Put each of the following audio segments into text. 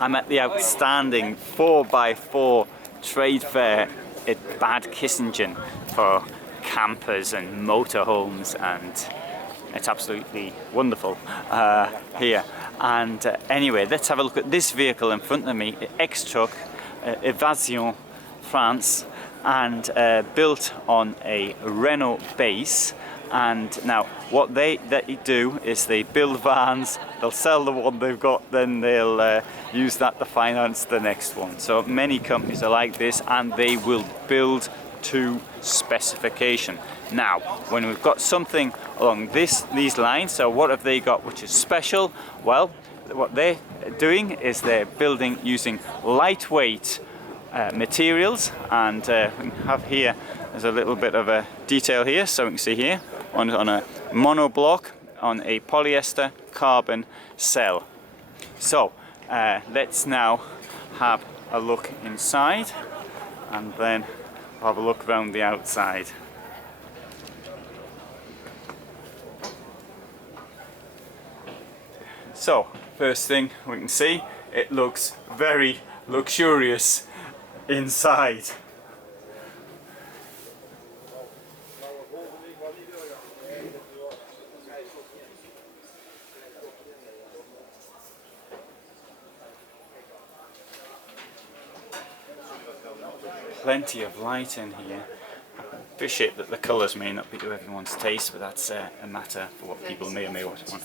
I'm at the outstanding 4x4 trade fair at Bad Kissingen for campers and motorhomes, and it's absolutely wonderful here. And anyway, let's have a look at this vehicle in front of me, X-Truck, Evasion, France, and built on a Renault base. And now what they do is they build vans, they'll sell the one they've got, then they'll use that to finance the next one. So many companies are like this, and they will build to specification. Now, when we've got something along these lines, so what have they got which is special? Well, what they're doing is they're building using lightweight materials, and we have here, there's a little bit of a detail here, so we can see here on a monoblock on a polyester carbon cell. So let's now have a look inside, and then have a look around the outside. So first thing we can see, it looks very luxurious inside. Plenty of light in here. I appreciate that the colours may not be to everyone's taste, but that's a matter for what people may or may not want.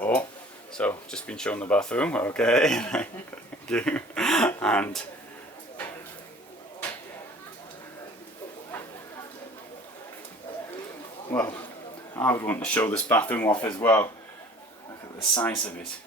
Oh, so just been shown the bathroom, okay. Thank you. And well, I would want to show this bathroom off as well. Look at the size of it.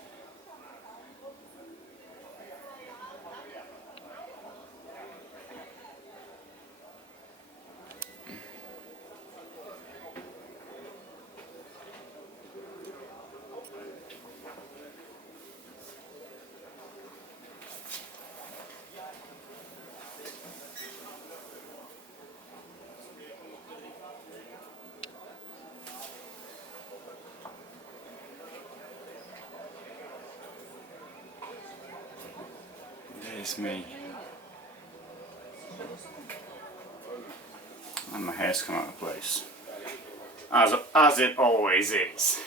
There's me. And my hair's come out of place. As it always is.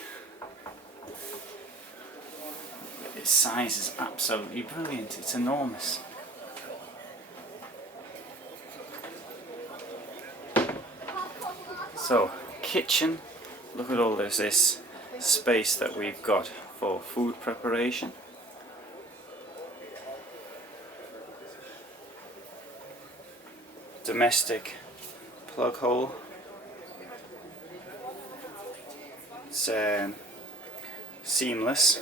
Its size is absolutely brilliant. It's enormous. So, kitchen. Look at all this space that we've got for food preparation. Domestic plug hole. It's seamless,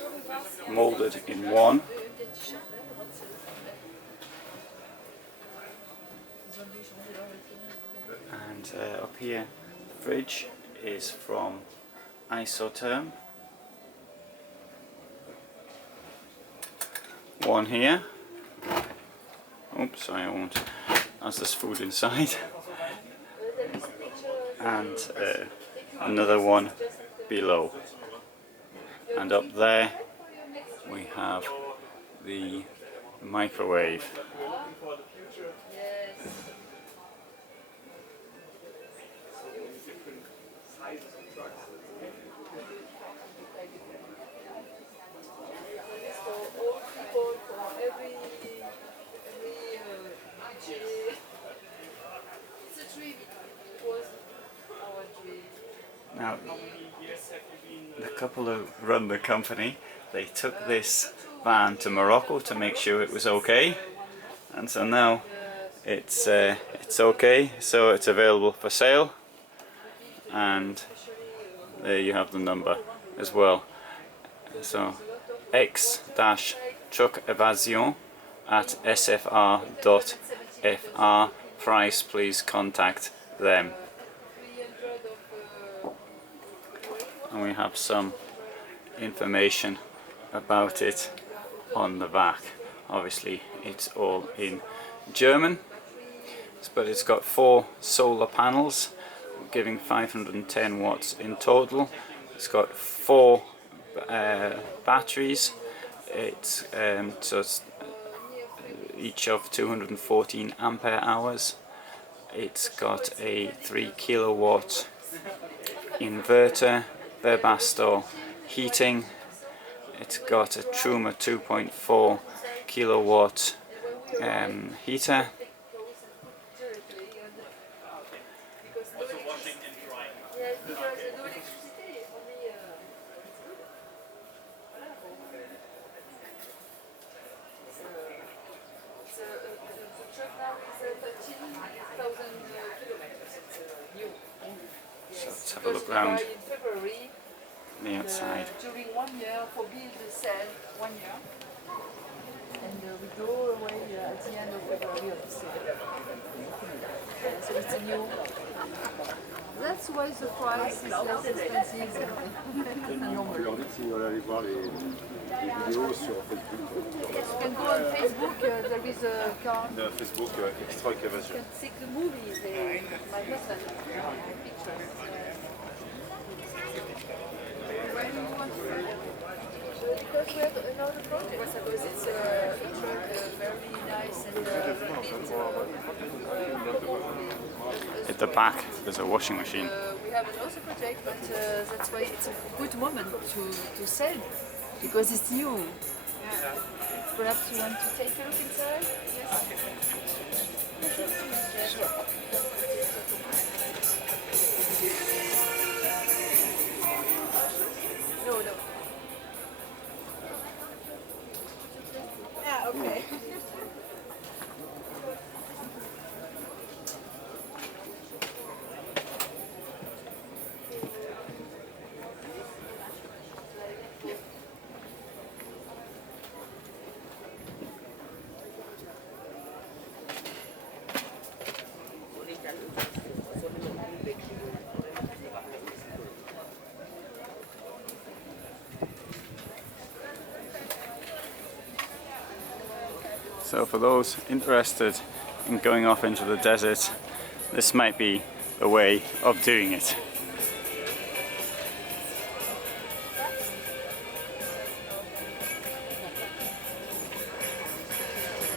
molded in one. And up here, fridge is from Isotherm. One here. Oops, sorry, I won't. As there's food inside, and another one below, and up there we have the microwave. Now, the couple who run the company, they took this van to Morocco to make sure it was okay, and so now it's okay, so it's available for sale, and there you have the number as well. So X-Truck Evasion at sfr.fr. Price, please contact them. And we have some information about it on the back. Obviously it's all in German, but it's got 4 solar panels giving 510 watts in total. It's got 4 batteries. It's so it's each of 214 ampere hours. It's got a 3 kilowatt inverter, Webasto heating. It's got a Truma 2.4 kilowatt heater. So let's have a look round the outside. During 1 year for build the cell, 1 year, and we go away at the end of February of this year. So it's a new. That's why the price is less expensive than normal. Yes, you can go on Facebook. There is a car. Facebook extra Evasion. You can see the movie. My husband pictures. Where do you want to go? Because we have another project. Because it's a truck, very nice and At the back there's a washing machine. we have another project, but that's why it's a good moment to sell, because it's new. Perhaps you want to take a look inside? Yes. No. Yeah, okay. So for those interested in going off into the desert, this might be a way of doing it.